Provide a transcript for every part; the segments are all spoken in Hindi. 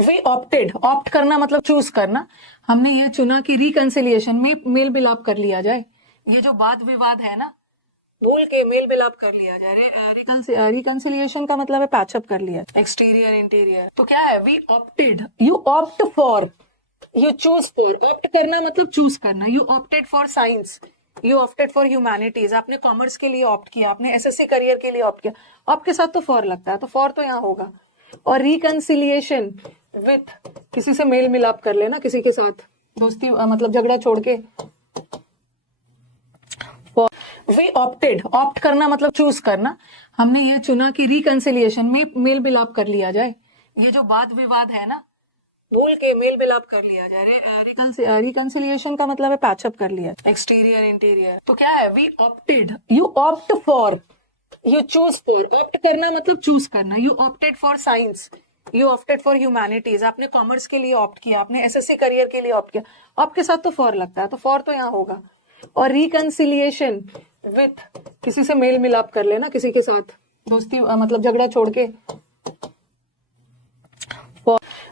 वी ऑप्टेड, ऑप्ट करना मतलब चूज करना। हमने यह चुना कि रिकंसिलिएशन में मेल मिलाप कर लिया जाए। ये जो वाद विवाद है ना, बोल के मेल मिलाप कर लिया जाए। रिकंसिलिएशन का मतलब है पैचअप कर लिया, एक्सटीरियर इंटीरियर। तो क्या है, we opted, you opt for, you choose for. Opt करना मतलब चूज करना। You opted for science, you opted for humanities. आपने कॉमर्स के लिए ऑप्ट किया, आपने एसएससी करियर के लिए ऑप्ट किया। ऑप्ट के साथ तो फॉर लगता है, तो फॉर तो यहाँ होगा। और रिकंसिलिएशन विथ, किसी से मेल मिलाप कर लेना, किसी के साथ दोस्ती मतलब झगड़ा छोड़ के। वी ऑप्टेड, ऑप्ट करना मतलब चूज करना। हमने यह चुना कि रिकंसिलिएशन में मेल मिलाप कर लिया जाए। ये जो वाद विवाद है ना, बोल के मेल मिलाप कर लिया जाए। रिकंसिलिएशन का मतलब है पैचअप कर लिया, एक्सटीरियर इंटीरियर। तो क्या है, we opted, you opt for, you choose for. Opt करना मतलब चूज करना। You opted for science, you opted for humanities. आपने कॉमर्स के लिए ऑप्ट किया, आपने एसएससी करियर के लिए ऑप्ट किया। ऑप्ट के साथ तो फॉर लगता है, तो फॉर तो यहाँ होगा। और रिकंसिलिएशन विथ, किसी से मेल मिलाप कर लेना, किसी के साथ दोस्ती मतलब झगड़ा छोड़ के।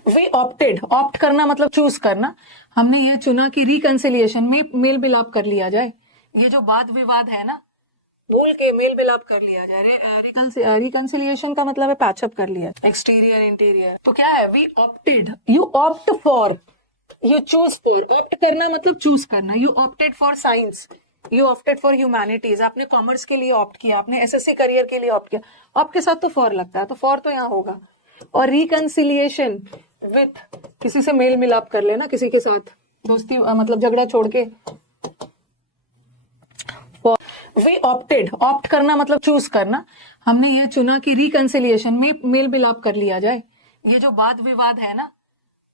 वी ऑप्टेड, ऑप्ट करना मतलब चूज करना। हमने यह चुना कि रिकंसिलिएशन में मेल मिलाप कर लिया जाए। ये जो वाद विवाद है ना, बोल के मेल मिलाप कर लिया जाए। रिकंसिलिएशन का मतलब है पैचअप कर लिया, एक्सटीरियर इंटीरियर। तो क्या है, we opted, you opt for, you choose for. Opt करना मतलब चूज करना। You opted for science, you opted for humanities. आपने कॉमर्स के लिए ऑप्ट किया, आपने एसएससी करियर के लिए ऑप्ट किया। ऑप्ट के साथ तो फॉर लगता है, तो फॉर तो यहाँ होगा। और रिकंसिलिएशन विथ, किसी से मेल मिलाप कर लेना, किसी के साथ दोस्ती मतलब झगड़ा छोड़ के। वी ऑप्टेड, ऑप्ट करना मतलब चूज करना। हमने यह चुना कि रिकंसिलिएशन में मेल मिलाप कर लिया जाए। ये जो वाद विवाद है ना,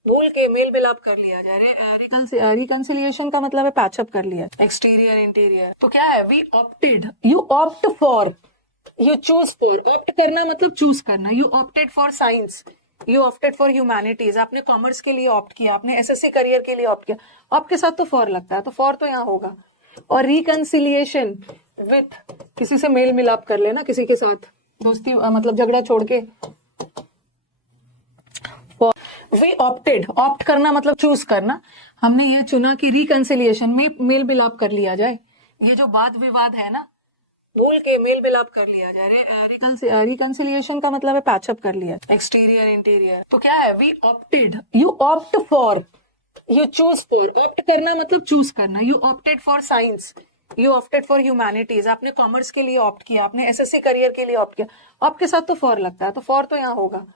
बोल के मेल मिलाप कर लिया जाए। रिकंसिलिएशन का मतलब है पैचअप कर लिया, एक्सटीरियर इंटीरियर। तो क्या है, we opted, you opt for, you choose for. Opt करना मतलब चूज करना। You opted for science, you opted for humanities. आपने कॉमर्स के लिए ऑप्ट किया, आपने एसएससी करियर के लिए ऑप्ट किया। ऑप्ट के साथ तो फॉर लगता है, तो फॉर तो यहाँ होगा। और रिकंसिलिएशन विथ, किसी से मेल मिलाप कर लेना, किसी के साथ दोस्ती मतलब झगड़ा छोड़ के। वी ऑप्टेड, ऑप्ट करना मतलब चूज करना। हमने यह चुना कि रिकंसिलिएशन में मेल मिलाप कर लिया जाए। ये जो वाद विवाद है ना, बोल के मेल मिलाप कर लिया जाए। रिकंसिलिएशन का मतलब है पैचअप कर लिया, एक्सटीरियर इंटीरियर। तो क्या है, we opted, you opt for, you choose for. Opt करना मतलब चूज करना। You opted for science, you opted for humanities. आपने कॉमर्स के लिए ऑप्ट किया, आपने एसएससी करियर के लिए ऑप्ट किया। ऑप्ट के साथ तो फॉर लगता है, तो फॉर तो यहाँ होगा।